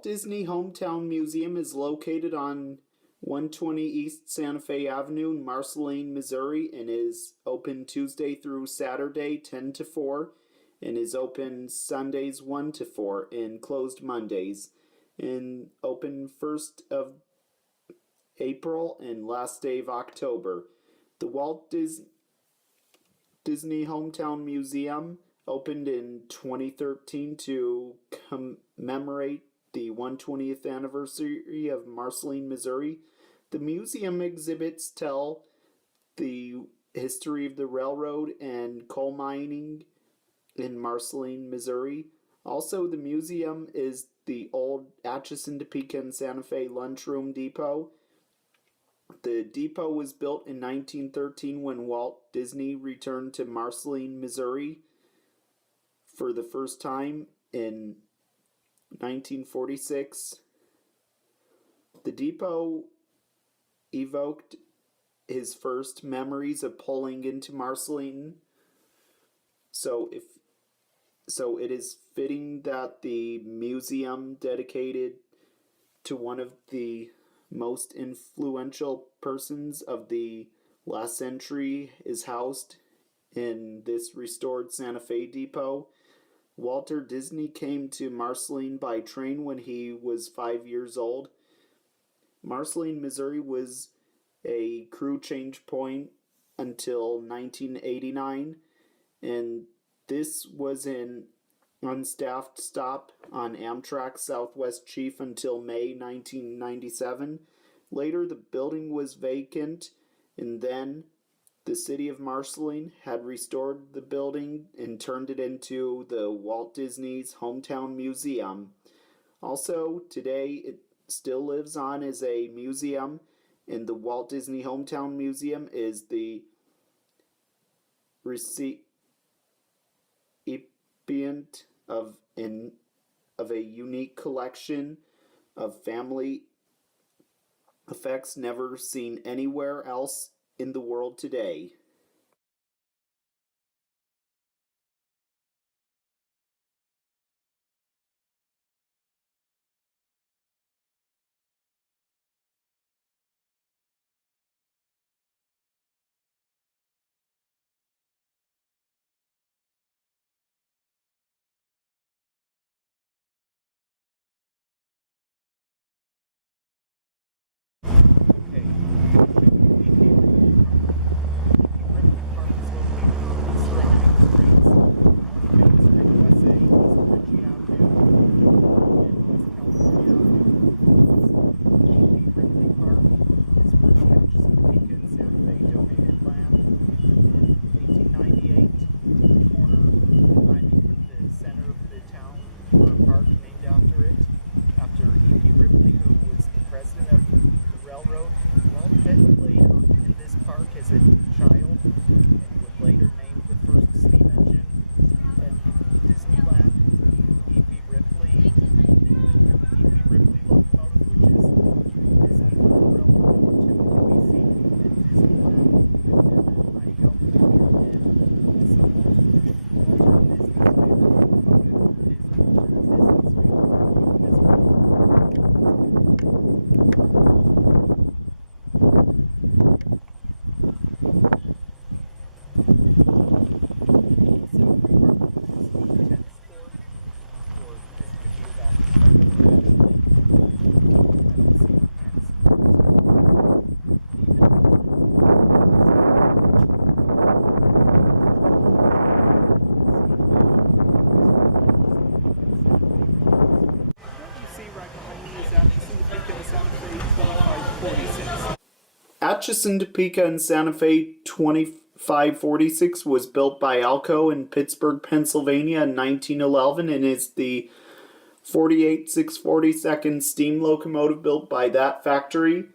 Walt Disney Hometown Museum is located on 120 East Santa Fe Avenue in Marceline, Missouri, and is open Tuesday through Saturday 10 to 4, and is open Sundays 1 to 4, and closed Mondays, and open 1st of April and last day of October. The Walt Disney Hometown Museum opened in 2013 to commemorate the 120th anniversary of Marceline, Missouri. The museum exhibits tell the history of the railroad and coal mining in Marceline, Missouri. Also, the museum is the old Atchison, Topeka, and Santa Fe lunchroom depot. The depot was built in 1913 when Walt Disney returned to Marceline, Missouri for the first time in 1946. The depot evoked his first memories of pulling into Marceline. So it is fitting that the museum dedicated to one of the most influential persons of the last century is housed in this restored Santa Fe depot. Walter Disney came to Marceline by train when he was 5 years old. Marceline, Missouri was a crew change point until 1989, and this was an unstaffed stop on Amtrak Southwest Chief until May 1997. Later, the building was vacant, and then the city of Marceline had restored the building and turned it into the Walt Disney's Hometown Museum. Also, today it still lives on as a museum, and the Walt Disney Hometown Museum is the recipient of a unique collection of family effects never seen anywhere else in the world today. Atchison, Topeka, and Santa Fe 2546 was built by Alco in Pittsburgh, Pennsylvania in 1911 and is the 48/642nd steam locomotive built by that factory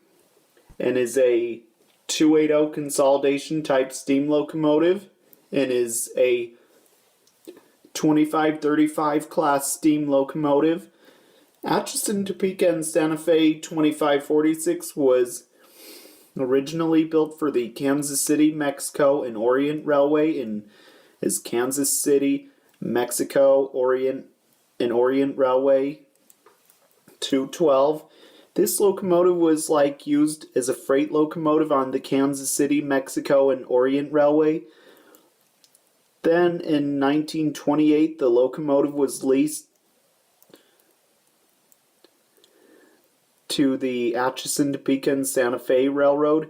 and is a 280 consolidation type steam locomotive and is a 2535 class steam locomotive. Atchison, Topeka, and Santa Fe 2546 was originally built for the Kansas City, Mexico, and Orient Railway and is Kansas City, Mexico, Orient, and Orient Railway 212. This locomotive was used as a freight locomotive on the Kansas City, Mexico, and Orient Railway. Then in 1928, the locomotive was leased to the Atchison, Topeka, and Santa Fe Railroad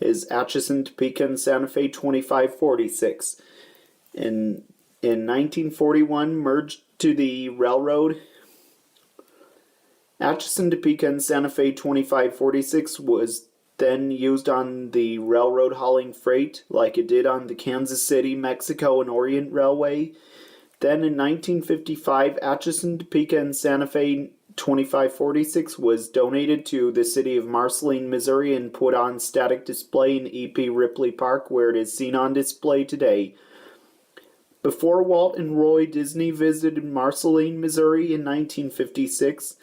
as Atchison, Topeka, and Santa Fe 2546. In 1941, merged to the railroad. Atchison, Topeka, and Santa Fe 2546 was then used on the railroad hauling freight like it did on the Kansas City, Mexico, and Orient Railway. Then in 1955, Atchison, Topeka, and Santa Fe 2546 was donated to the city of Marceline, Missouri, and put on static display in E.P. Ripley Park, where it is seen on display today. Before Walt and Roy Disney visited Marceline, Missouri in 1956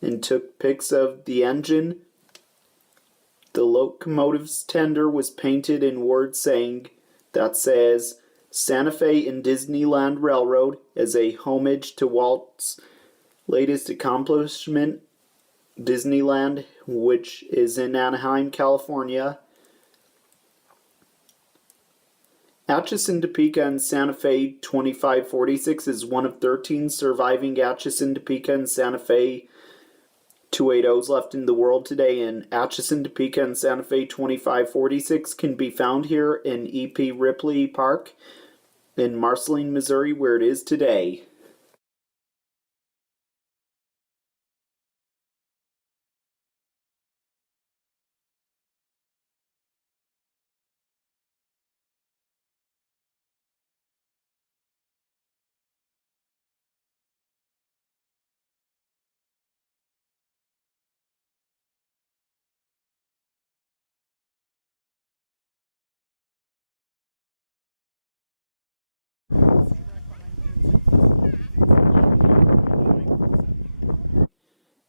and took pics of the engine, the locomotive's tender was painted in words that says Santa Fe and Disneyland Railroad as a homage to Walt's latest accomplishment, Disneyland, which is in Anaheim, California. Atchison, Topeka, and Santa Fe 2546 is one of 13 surviving Atchison, Topeka, and Santa Fe 280s left in the world today, and Atchison, Topeka, and Santa Fe 2546 can be found here in E.P. Ripley Park in Marceline, Missouri, where it is today.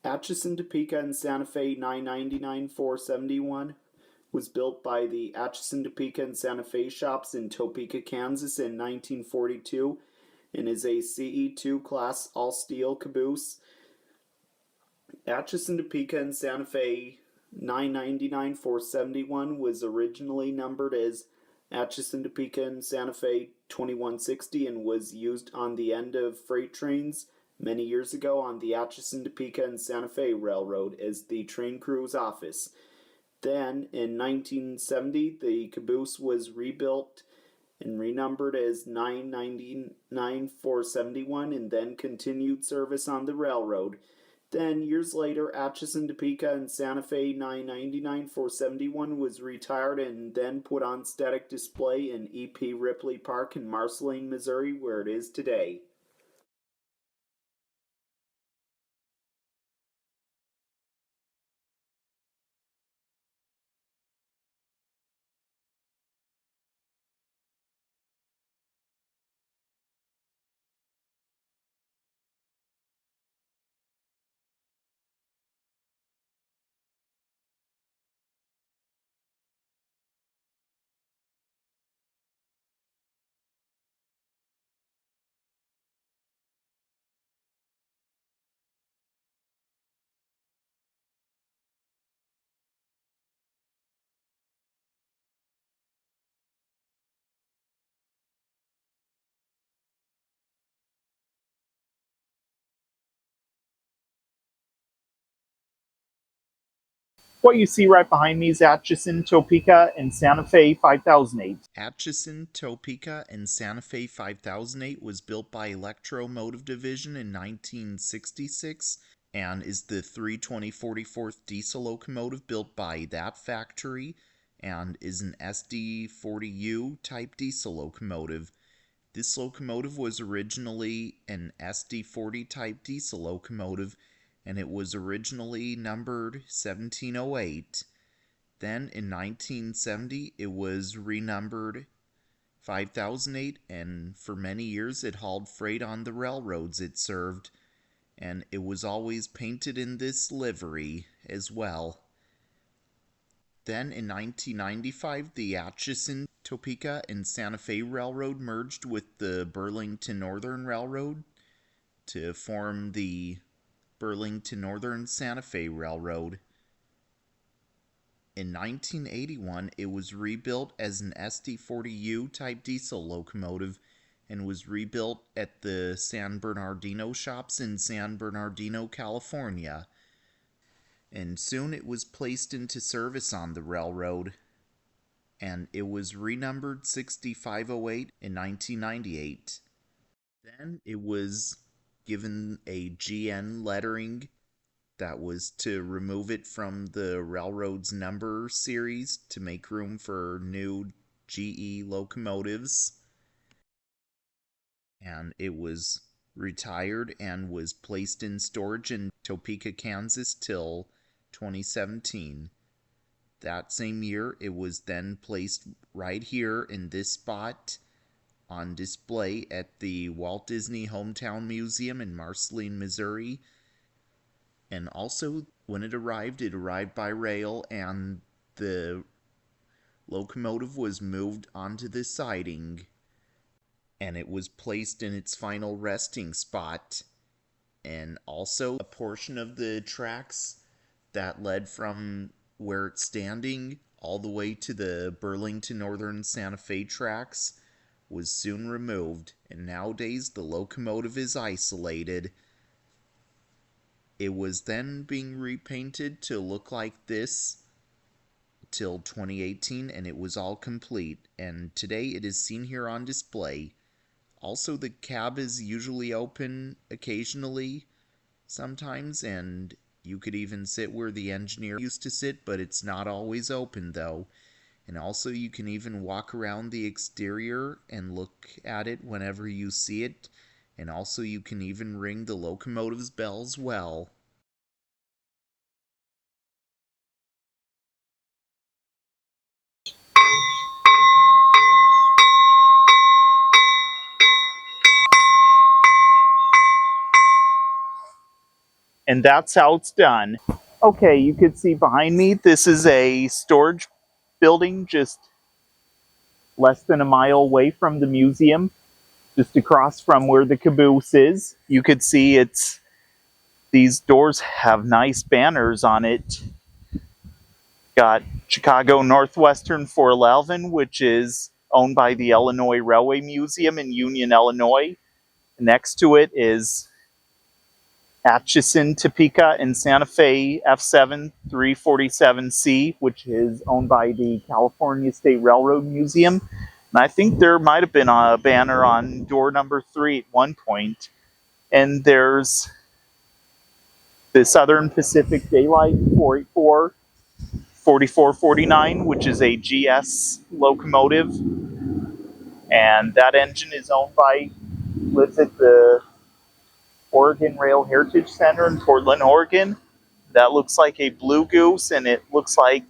Atchison, Topeka, and Santa Fe 999-471 was built by the Atchison, Topeka, and Santa Fe shops in Topeka, Kansas in 1942 and is a CE2 class all-steel caboose. Atchison, Topeka, and Santa Fe 999-471 was originally numbered as Atchison, Topeka, and Santa Fe 2160 and was used on the end of freight trains many years ago on the Atchison, Topeka, and Santa Fe Railroad as the train crew's office. Then, in 1970, the caboose was rebuilt and renumbered as 999-471 and then continued service on the railroad. Then, years later, Atchison, Topeka, and Santa Fe 999-471 was retired and then put on static display in E.P. Ripley Park in Marceline, Missouri, where it is today. What you see right behind me is Atchison, Topeka, and Santa Fe 5008. Atchison, Topeka, and Santa Fe 5008 was built by Electromotive Division in 1966 and is the 320/44th diesel locomotive built by that factory and is an SD40U type diesel locomotive. This locomotive was originally an SD40 type diesel locomotive and it was originally numbered 1708. Then in 1970 it was renumbered 5008 and for many years it hauled freight on the railroads it served and it was always painted in this livery as well. Then in 1995 the Atchison, Topeka, and Santa Fe Railroad merged with the Burlington Northern Railroad to form the Burlington Northern Santa Fe Railroad. In 1981, it was rebuilt as an SD40U type diesel locomotive and was rebuilt at the San Bernardino shops in San Bernardino, California. And soon it was placed into service on the railroad, and it was renumbered 6508 in 1998. Then it was given a GN lettering that was to remove it from the railroad's number series to make room for new GE locomotives. And it was retired and was placed in storage in Topeka, Kansas till 2017. That same year, it was then placed right here in this spot on display at the Walt Disney Hometown Museum in Marceline, Missouri. And also, when it arrived by rail, and the locomotive was moved onto the siding, and it was placed in its final resting spot. And also, a portion of the tracks that led from where it's standing all the way to the Burlington Northern Santa Fe tracks was soon removed, and nowadays the locomotive is isolated. It was then being repainted to look like this till 2018, and it was all complete, and today it is seen here on display. Also, the cab is usually open occasionally, sometimes, and you could even sit where the engineer used to sit, but it's not always open though. And also, you can even walk around the exterior and look at it whenever you see it. And also, you can even ring the locomotive's bells well. And that's how it's done. Okay, you can see behind me, this is a storage building just less than a mile away from the museum, just across from where the Caboose is. You could see these doors have nice banners on it. Got Chicago Northwestern 411, which is owned by the Illinois Railway Museum in Union, Illinois. Next to it is Atchison, Topeka, and Santa Fe F7 347C, which is owned by the California State Railroad Museum. And I think there might have been a banner on door number 3 at one point. And there's the Southern Pacific Daylight 484 4449, which is a GS locomotive. And that engine is lives at the Oregon Rail Heritage Center in Portland, Oregon. That looks like a Blue Goose, and it looks like,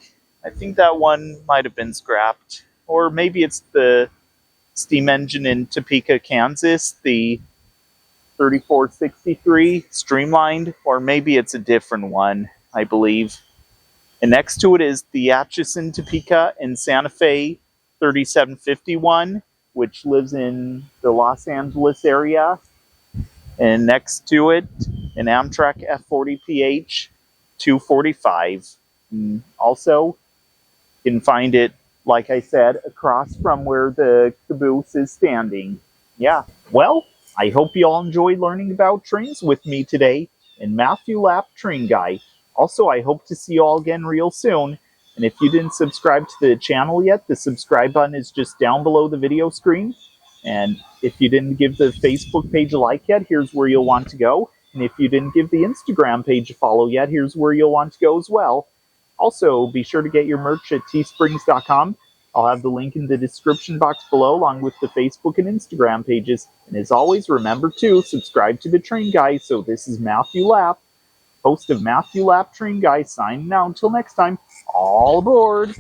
I think that one might have been scrapped. Or maybe it's the steam engine in Topeka, Kansas, the 3463 Streamlined, or maybe it's a different one, I believe. And next to it is the Atchison, Topeka, and Santa Fe 3751, which lives in the Los Angeles area. And next to it, an Amtrak F40PH 245. And also, you can find it, like I said, across from where the Caboose is standing. Yeah, well, I hope you all enjoyed learning about trains with me today in Matthew Lapp Train Guy. Also, I hope to see you all again real soon. And if you didn't subscribe to the channel yet, the subscribe button is just down below the video screen. And if you didn't give the Facebook page a like yet, here's where you'll want to go. And if you didn't give the Instagram page a follow yet, here's where you'll want to go as well. Also, be sure to get your merch at teesprings.com. I'll have the link in the description box below, along with the Facebook and Instagram pages. And as always, remember to subscribe to the Train Guy. So this is Matthew Lapp, host of Matthew Lapp Train Guy, signing out. Until next time, all aboard!